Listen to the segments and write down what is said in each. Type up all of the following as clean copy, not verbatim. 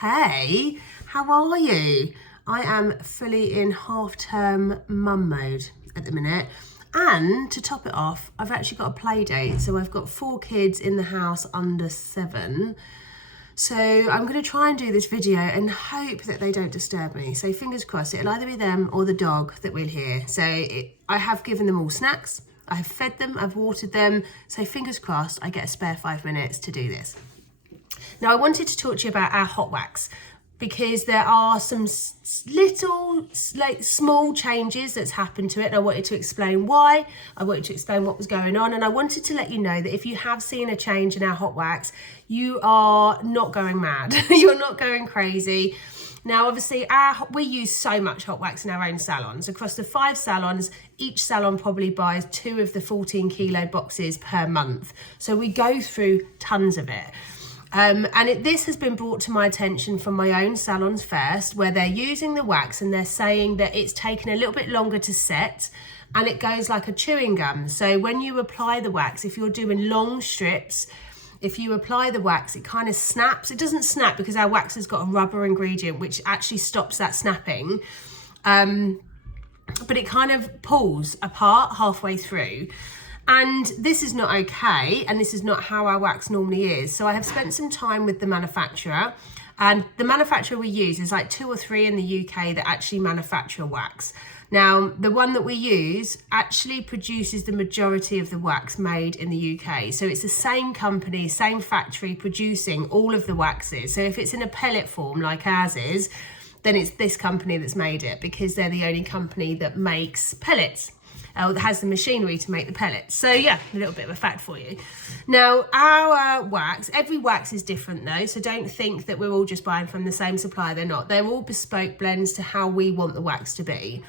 Hey, how are you? I am fully in half-term mum mode at the minute. And to top it off, I've actually got a play date. So I've got 4 kids in the house under 7. So I'm going to try and do this video and hope that they don't disturb me. So fingers crossed, it'll either be them or the dog that we'll hear. So I have given them all snacks. I have fed them, I've watered them. So fingers crossed, I get a spare 5 minutes to do this. Now I wanted to talk to you about our hot wax because there are some little, like small changes that's happened to it. And I wanted to explain why, I wanted to explain what was going on. And I wanted to let you know that if you have seen a change in our hot wax, you are not going mad. You're not going crazy. Now, obviously, we use so much hot wax in our own salons. Across the 5 salons, each salon probably buys 2 of the 14 kilo boxes per month. So we go through tons of it. This has been brought to my attention from my own salons first, where they're using the wax and they're saying that it's taken a little bit longer to set and it goes like a chewing gum. So when you apply the wax, if you're doing long strips, if you apply the wax, it kind of snaps. It doesn't snap because our wax has got a rubber ingredient which actually stops that snapping. But it kind of pulls apart halfway through. And this is not okay, and this is not how our wax normally is. So I have spent some time with the manufacturer, and the manufacturer we use is like 2 or 3 in the UK that actually manufacture wax. Now, the one that we use actually produces the majority of the wax made in the UK. So it's the same company, same factory producing all of the waxes. So if it's in a pellet form like ours is, then it's this company that's made it because they're the only company that makes pellets. That has the machinery to make the pellets. So yeah, a little bit of a fact for you. Now, our wax, every wax is different though, so don't think that we're all just buying from the same supplier. They're not. They're all bespoke blends to how we want the wax to be.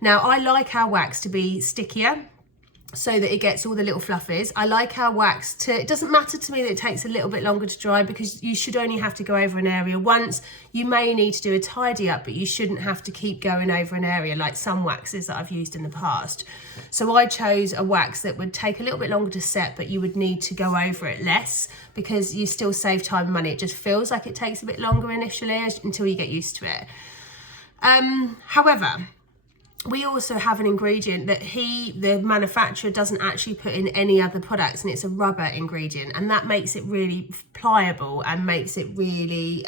Now, I like our wax to be stickier so that it gets all the little fluffies. I like our wax to, it doesn't matter to me that it takes a little bit longer to dry because you should only have to go over an area once. You may need to do a tidy up, but you shouldn't have to keep going over an area like some waxes that I've used in the past. So I chose a wax that would take a little bit longer to set, but you would need to go over it less because you still save time and money. It just feels like it takes a bit longer initially until you get used to it. However, we also have an ingredient that the manufacturer doesn't actually put in any other products, and it's a rubber ingredient, and that makes it really pliable and makes it really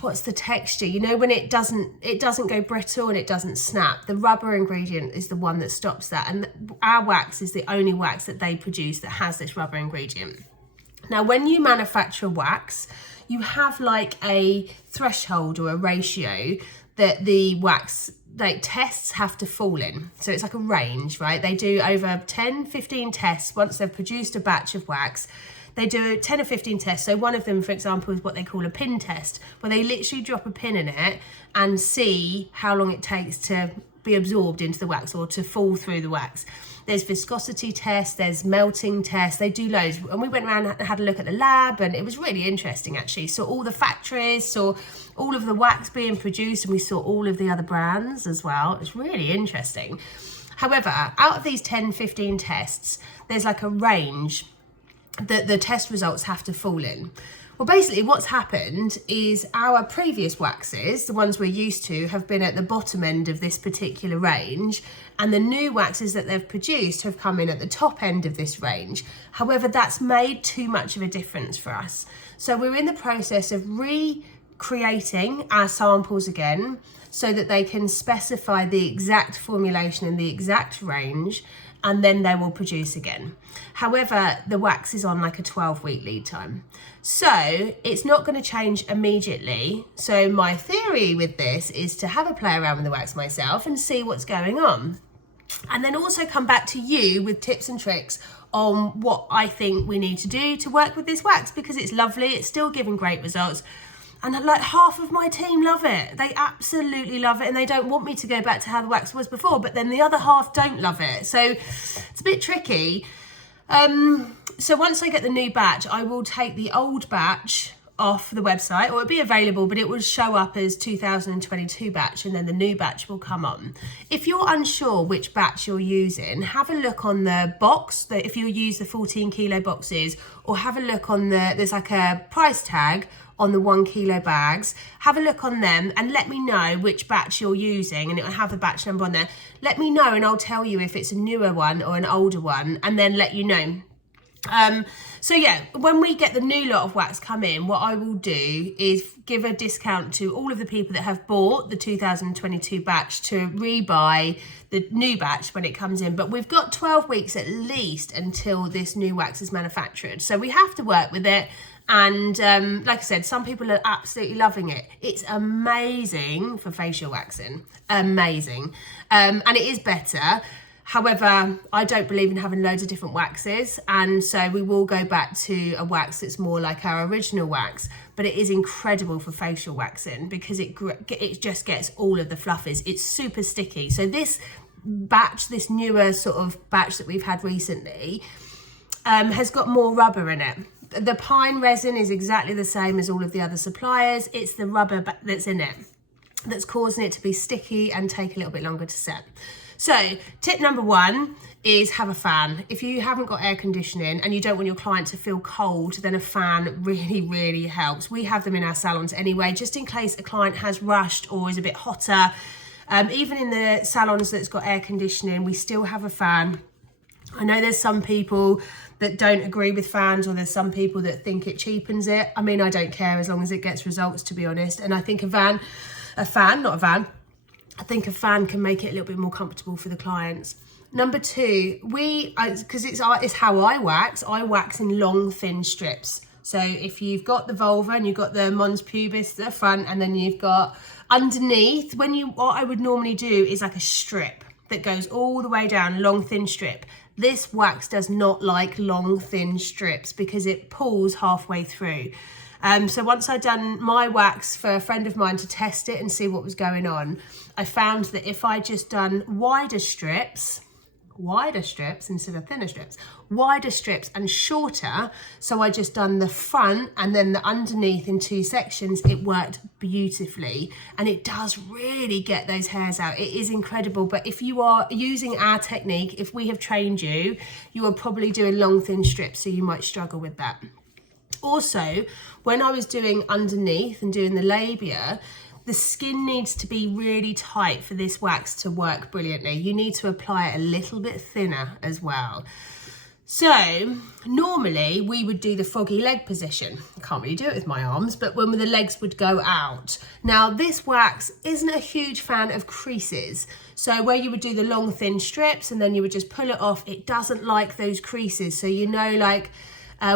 what's the texture, you know, when it doesn't go brittle and it doesn't snap. The rubber ingredient is the one that stops that, and our wax is the only wax that they produce that has this rubber ingredient. Now, when you manufacture wax, you have like a threshold or a ratio that the wax tests have to fall in. So it's like a range, right? They do over 10, 15 tests once they've produced a batch of wax. They do 10 or 15 tests. So one of them, for example, is what they call a pin test, where they literally drop a pin in it and see how long it takes to be absorbed into the wax or to fall through the wax. There's viscosity tests, there's melting tests, they do loads. And we went around and had a look at the lab, and it was really interesting actually. Saw all the factories, saw all of the wax being produced, and we saw all of the other brands as well. It's really interesting. However, out of these 10, 15 tests, there's like a range that the test results have to fall in. Well, basically what's happened is our previous waxes, the ones we're used to, have been at the bottom end of this particular range, and the new waxes that they've produced have come in at the top end of this range. However, that's made too much of a difference for us. So we're in the process of recreating our samples again so that they can specify the exact formulation and the exact range, and then they will produce again. However, the wax is on like a 12-week lead time. So it's not going to change immediately. So my theory with this is to have a play around with the wax myself and see what's going on. And then also come back to you with tips and tricks on what I think we need to do to work with this wax, because it's lovely, it's still giving great results. And like half of my team love it. They absolutely love it, and they don't want me to go back to how the wax was before, but then the other half don't love it. So it's a bit tricky. So once I get the new batch, I will take the old batch off the website, or it'll be available, but it will show up as 2022 batch, and then the new batch will come on. If you're unsure which batch you're using, have a look on the box, that if you use the 14 kilo boxes, or have a look on there's like a price tag on the 1 kilo bags. Have a look on them and let me know which batch you're using, and it'll have the batch number on there. Let me know and I'll tell you if it's a newer one or an older one, and then let you know. So yeah, when we get the new lot of wax come in, what I will do is give a discount to all of the people that have bought the 2022 batch to rebuy the new batch when it comes in. But we've got 12 weeks at least until this new wax is manufactured, so we have to work with it. And like I said, some people are absolutely loving it. It's amazing for facial waxing, amazing. And it is better. However, I don't believe in having loads of different waxes, and so we will go back to a wax that's more like our original wax. But it is incredible for facial waxing because it just gets all of the fluffies. It's super sticky. So this batch, this newer sort of batch that we've had recently, has got more rubber in it. The pine resin is exactly the same as all of the other suppliers. It's the rubber that's in it that's causing it to be sticky and take a little bit longer to set. So tip number 1 is have a fan. If you haven't got air conditioning and you don't want your client to feel cold, then a fan really, really helps. We have them in our salons anyway, just in case a client has rushed or is a bit hotter. Even in the salons that's got air conditioning, we still have a fan. I know there's some people that don't agree with fans, or there's some people that think it cheapens it. I mean, I don't care as long as it gets results, to be honest. And I think I think a fan can make it a little bit more comfortable for the clients. Number 2, because it's how I wax in long, thin strips. So if you've got the vulva and you've got the mons pubis at the front, and then you've got underneath, what I would normally do is like a strip that goes all the way down, long, thin strip. This wax does not like long, thin strips because it pulls halfway through. So once I'd done my wax for a friend of mine to test it and see what was going on, I found that if I just done wider strips instead of thinner strips, wider strips and shorter, so I just done the front and then the underneath in 2 sections, it worked beautifully, and it does really get those hairs out. It is incredible. But if you are using our technique, if we have trained you, you are probably doing long, thin strips, so you might struggle with that. Also, when I was doing underneath and doing the labia, the skin needs to be really tight for this wax to work brilliantly. You need to apply it a little bit thinner as well. So normally we would do the foggy leg position. I can't really do it with my arms, but when the legs would go out. Now this wax isn't a huge fan of creases. So where you would do the long thin strips and then you would just pull it off, it doesn't like those creases. So you know, like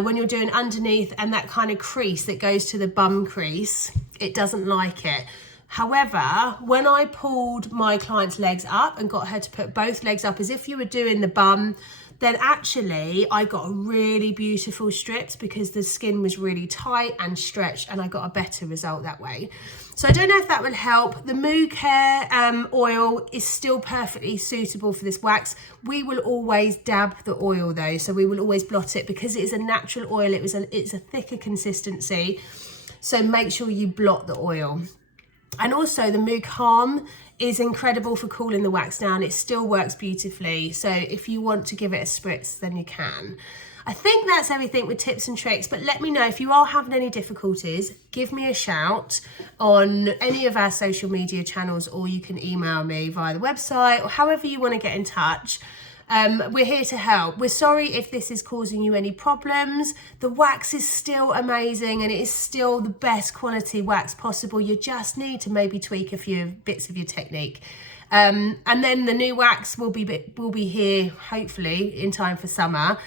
when you're doing underneath and that kind of crease that goes to the bum crease, it doesn't like it. However, when I pulled my client's legs up and got her to put both legs up as if you were doing the bum, then actually I got really beautiful strips because the skin was really tight and stretched, and I got a better result that way. So I don't know if that would help. The Moo Care oil is still perfectly suitable for this wax. We will always dab the oil though, so we will always blot it because it is a natural oil. It's a thicker consistency, so make sure you blot the oil. And also the Moo Calm is incredible for cooling the wax down. It still works beautifully. So if you want to give it a spritz, then you can. I think that's everything with tips and tricks, but let me know if you are having any difficulties. Give me a shout on any of our social media channels, or you can email me via the website, or however you want to get in touch. We're here to help. We're sorry if this is causing you any problems. The wax is still amazing and it is still the best quality wax possible. You just need to maybe tweak a few bits of your technique. And then the new wax will be here hopefully in time for summer.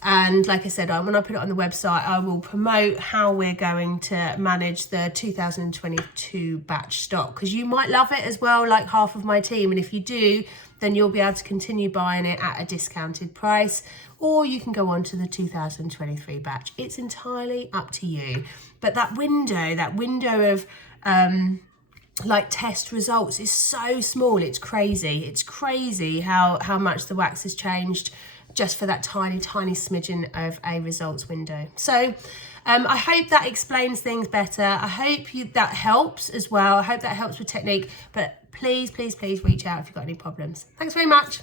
And like I said, when I put it on the website, I will promote how we're going to manage the 2022 batch stock, because you might love it as well, like half of my team. And if you do, then you'll be able to continue buying it at a discounted price, or you can go on to the 2023 batch. It's entirely up to you. But that window of like test results is so small. It's crazy. It's crazy how much the wax has changed just for that tiny smidgen of a results window. So I hope that explains things better. I hope that helps as well. I hope that helps with technique, but please reach out if you've got any problems. Thanks very much.